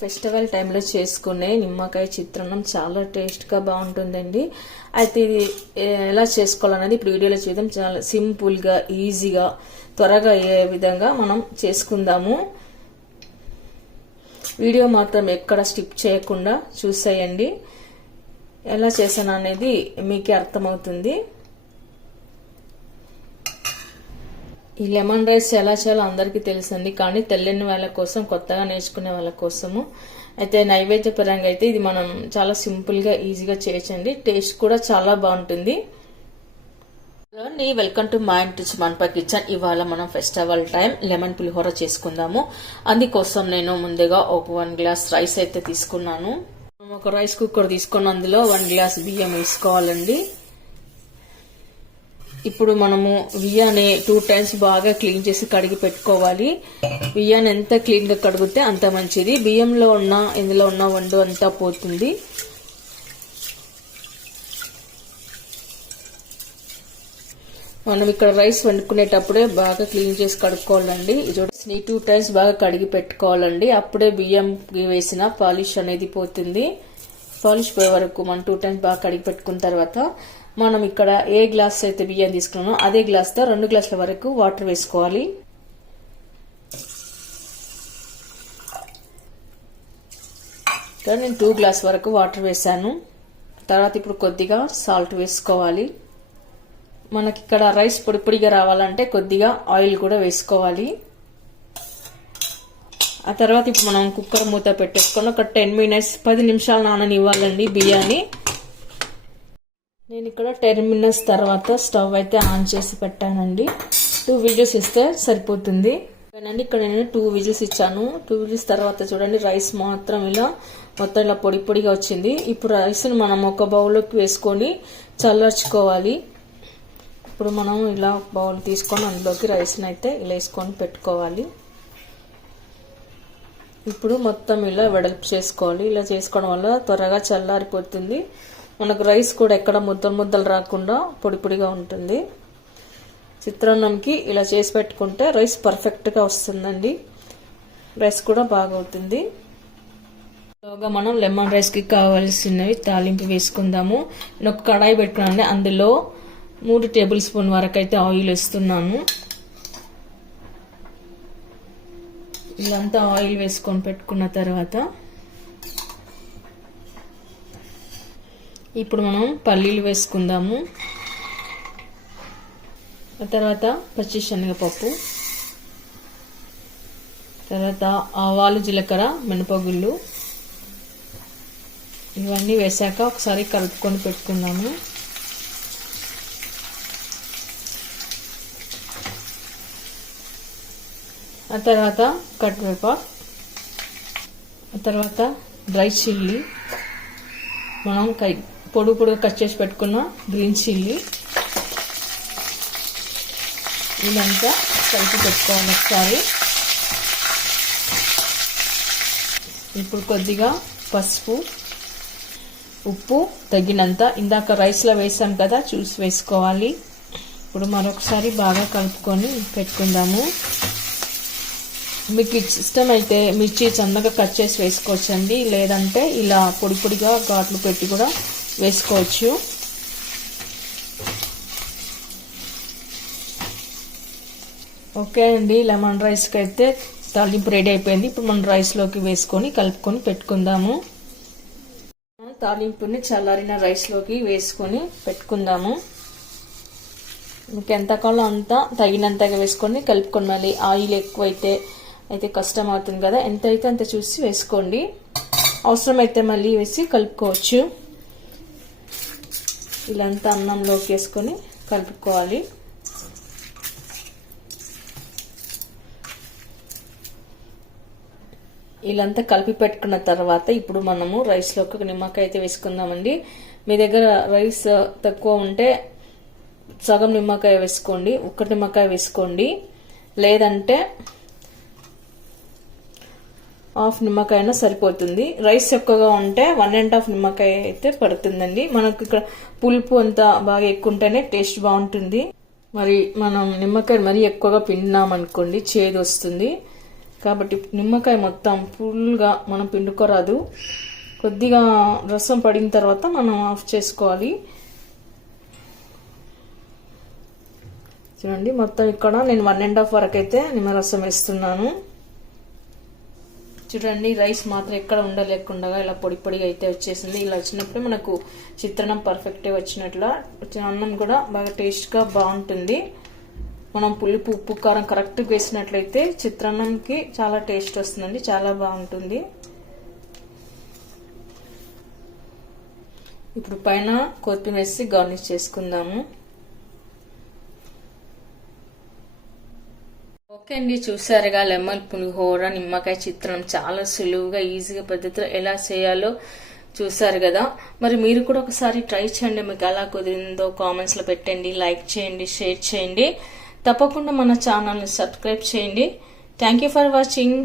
Festival టైంలో చేసుకునే నిమ్మకాయ చిత్రాన్నం చాలా టేస్ట్గా బాగుంటుందండి. అయితే ఇది ఎలా చేసుకోవాలనేది ఇప్పుడు వీడియోలో చూద్దాం. చాలా సింపుల్గా ఈజీగా త్వరగా అయ్యే విధంగా మనం చేసుకుందాము. వీడియో మాత్రం ఎక్కడ స్కిప్ చేయకుండా చూసేయండి. ఎలా చేశాను అనేది మీకే అర్థమవుతుంది. ఈ లెమన్ రైస్ ఎలా చేయాలో అందరికీ తెలుసండి, కానీ తెలియని వాళ్ళ కోసం, కొత్తగా నేర్చుకునే వాళ్ళ కోసము అయితే నైవేద్య పరంగా అయితే ఇది మనం చాలా సింపుల్గా ఈజీగా చేయొచ్చండి. టేస్ట్ కూడా చాలా బాగుంటుంది. వెల్కమ్ టు మై ఇంటి మన్పా కిచెన్. ఇవాళ మనం ఫెస్టివల్ టైం లెమన్ పులిహోర చేసుకుందాము. అందుకోసం నేను ముందుగా ఒక 1 గ్లాస్ రైస్ అయితే తీసుకున్నాను. ఒక రైస్ కుక్కర్ తీసుకుని అందులో 1 గ్లాస్ బియ్యం వేసుకోవాలండి. ఇప్పుడు మనము బియ్యాన్ని 2 టైమ్స్ బాగా క్లీన్ చేసి కడిగి పెట్టుకోవాలి. బియ్యాన్ని ఎంత క్లీన్ గా కడిగితే అంత మంచిది. బియ్యంలో ఉన్న ఇందులో ఉన్న వండు అంతా పోతుంది. మనం ఇక్కడ రైస్ వండుకునేటప్పుడే బాగా క్లీన్ చేసి కడుక్కోవాలండి. ఇది 2 టైమ్స్ బాగా కడిగి పెట్టుకోవాలండి. అప్పుడే బియ్యం వేసిన పాలిష్ అనేది పోతుంది. పాలిష్ పోయే వరకు మనం 2 టైమ్స్ బాగా కడిగి పెట్టుకున్న తర్వాత మనం ఇక్కడ ఏ గ్లాస్ అయితే బియ్యం తీసుకున్నామో అదే గ్లాస్తో 2 గ్లాసుల వరకు వాటర్ వేసుకోవాలి. ఇక్కడ నేను 2 గ్లాస్ వరకు వాటర్ వేసాను. తర్వాత ఇప్పుడు కొద్దిగా సాల్ట్ వేసుకోవాలి. మనకి ఇక్కడ రైస్ పొడి పొడిగా రావాలంటే కొద్దిగా ఆయిల్ కూడా వేసుకోవాలి. ఆ తర్వాత ఇప్పుడు మనం కుక్కర్ మూత పెట్టేసుకొని ఒక 10 మినిట్స్ 10 నిమిషాలు నాననివ్వాలండి బియ్యాన్ని. నేను ఇక్కడ 10 మినిట్స్ తర్వాత స్టవ్ అయితే ఆన్ చేసి పెట్టానండి. 2 విజిల్స్ ఇస్తే సరిపోతుంది. ఇక్కడ నేను 2 విజిల్స్ ఇచ్చాను. 2 విజిల్స్ తర్వాత చూడండి రైస్ మాత్రం ఇలా మొత్తం ఇలా పొడి పొడిగా వచ్చింది. ఇప్పుడు రైస్ని మనం ఒక బౌల్లోకి వేసుకొని చల్లార్చుకోవాలి. ఇప్పుడు మనం ఇలా బౌల్ తీసుకొని అందులోకి రైస్ని అయితే ఇలా వేసుకొని పెట్టుకోవాలి. ఇప్పుడు మొత్తం ఇలా వెడల్పు చేసుకోవాలి. ఇలా చేసుకోవడం వల్ల త్వరగా చల్లారిపోతుంది. మనకు రైస్ కూడా ఎక్కడ ముద్దలు ముద్దలు రాకుండా పొడి పొడిగా ఉంటుంది. చిత్రాన్నంకి ఇలా చేసి పెట్టుకుంటే రైస్ పర్ఫెక్ట్గా వస్తుందండి. రైస్ కూడా బాగా అవుతుంది. మనం లెమన్ రైస్కి కావాల్సినవి తాలింపు వేసుకుందాము. నేను ఒక కడాయి పెట్టుకున్నాను. అందులో 3 టేబుల్ స్పూన్ వరకు అయితే ఆయిల్ వేస్తున్నాను. ఇలాంతా ఆయిల్ వేసుకొని పెట్టుకున్న తర్వాత ఇప్పుడు మనం పల్లీలు వేసుకుందాము. ఆ తర్వాత పచ్చిశనగపప్పు, తర్వాత ఆవాలు, జీలకర్ర, మినపగుళ్ళు ఇవన్నీ వేసాక ఒకసారి కలుపుకొని పెట్టుకుందాము. ఆ తర్వాత కరివేపాకు, ఆ తర్వాత డ్రై చిల్లీ, మనం పొడుగు పొడుగు కట్ చేసి పెట్టుకున్న గ్రీన్ చిల్లీ, ఇదంతా కలిపి పెట్టుకోవాలి ఒకసారి. ఇప్పుడు కొద్దిగా పసుపు, ఉప్పు తగినంత, ఇందాక రైస్లో వేసాం కదా చూసి వేసుకోవాలి. ఇప్పుడు మరొకసారి బాగా కలుపుకొని పెట్టుకుందాము. మీకు ఇష్టమైతే మిర్చి సన్నగా కట్ చేసి వేసుకోవచ్చండి, లేదంటే ఇలా పొడి పొడిగా ఘాట్లు పెట్టి కూడా వేసుకోవచ్చు. ఓకే అండి, లెమన్ రైస్కి అయితే తాలింపు రెడీ అయిపోయింది. ఇప్పుడు మనం రైస్లోకి వేసుకొని కలుపుకొని పెట్టుకుందాము. తాలింపుని చల్లారిన రైస్లోకి వేసుకొని పెట్టుకుందాము. మీకు ఎంత కావాలో అంత తగినంతగా వేసుకొని కలుపుకోవాలి. ఆయిల్ ఎక్కువైతే కష్టం అవుతుంది కదా, ఎంత అయితే అంత చూసి వేసుకోండి. అవసరమైతే మళ్ళీ వేసి కలుపుకోవచ్చు. ఇలాంతా అన్నంలోకి వేసుకొని కలుపుకోవాలి. ఇలాంతా కలిపి పెట్టుకున్న తర్వాత ఇప్పుడు మనము రైస్లోకి ఒక నిమ్మకాయ అయితే వేసుకుందామండి. మీ దగ్గర రైస్ తక్కువ ఉంటే సగం నిమ్మకాయ వేసుకోండి, 1 నిమ్మకాయ వేసుకోండి, లేదంటే హాఫ్ నిమ్మకాయ అయినా సరిపోతుంది. రైస్ ఎక్కువగా ఉంటే 1.5 నిమ్మకాయ అయితే పడుతుందండి. మనకు ఇక్కడ పులుపు అంతా బాగా ఎక్కువ ఉంటేనే టేస్ట్ బాగుంటుంది. మరి మనం నిమ్మకాయ మరీ ఎక్కువగా పిండినామనుకోండి చేదు వస్తుంది. కాబట్టి నిమ్మకాయ మొత్తం ఫుల్గా మనం పిండుకోరాదు. కొద్దిగా రసం పడిన తర్వాత మనం ఆఫ్ చేసుకోవాలి. చూడండి, మొత్తం ఇక్కడ నేను 1.5 వరకు అయితే నిమ్మరసం వేస్తున్నాను. చూడండి, రైస్ మాత్రం ఎక్కడ ఉండలేకుండా ఇలా పొడి పొడిగా అయితే వచ్చేసింది. ఇలా వచ్చినప్పుడు మనకు చిత్రాన్నం పర్ఫెక్ట్ వచ్చినట్ల. అన్నం కూడా బాగా టేస్ట్గా బాగుంటుంది. మనం పులుపు ఉప్పు కారం కరెక్ట్గా వేసినట్లయితే చిత్రాన్నంకి చాలా టేస్ట్ వస్తుందండి, చాలా బాగుంటుంది. ఇప్పుడు పైన కొత్తిమీర వేసి గార్నిష్ చేసుకుందాము. ఓకే అండి, చూసారుగా లెమన్ పులిహోర నిమ్మకాయ చిత్రాన్నం చాలా సులువుగా ఈజీగా పద్ధతిలో ఎలా చేయాలో చూసారు కదా. మరి మీరు కూడా ఒకసారి ట్రై చేయండి. మీకు ఎలా కుదిరిందో కామెంట్స్లో పెట్టండి, లైక్ చేయండి, షేర్ చేయండి. తప్పకుండా మన ఛానల్ని సబ్స్క్రైబ్ చేయండి. Thank you for watching.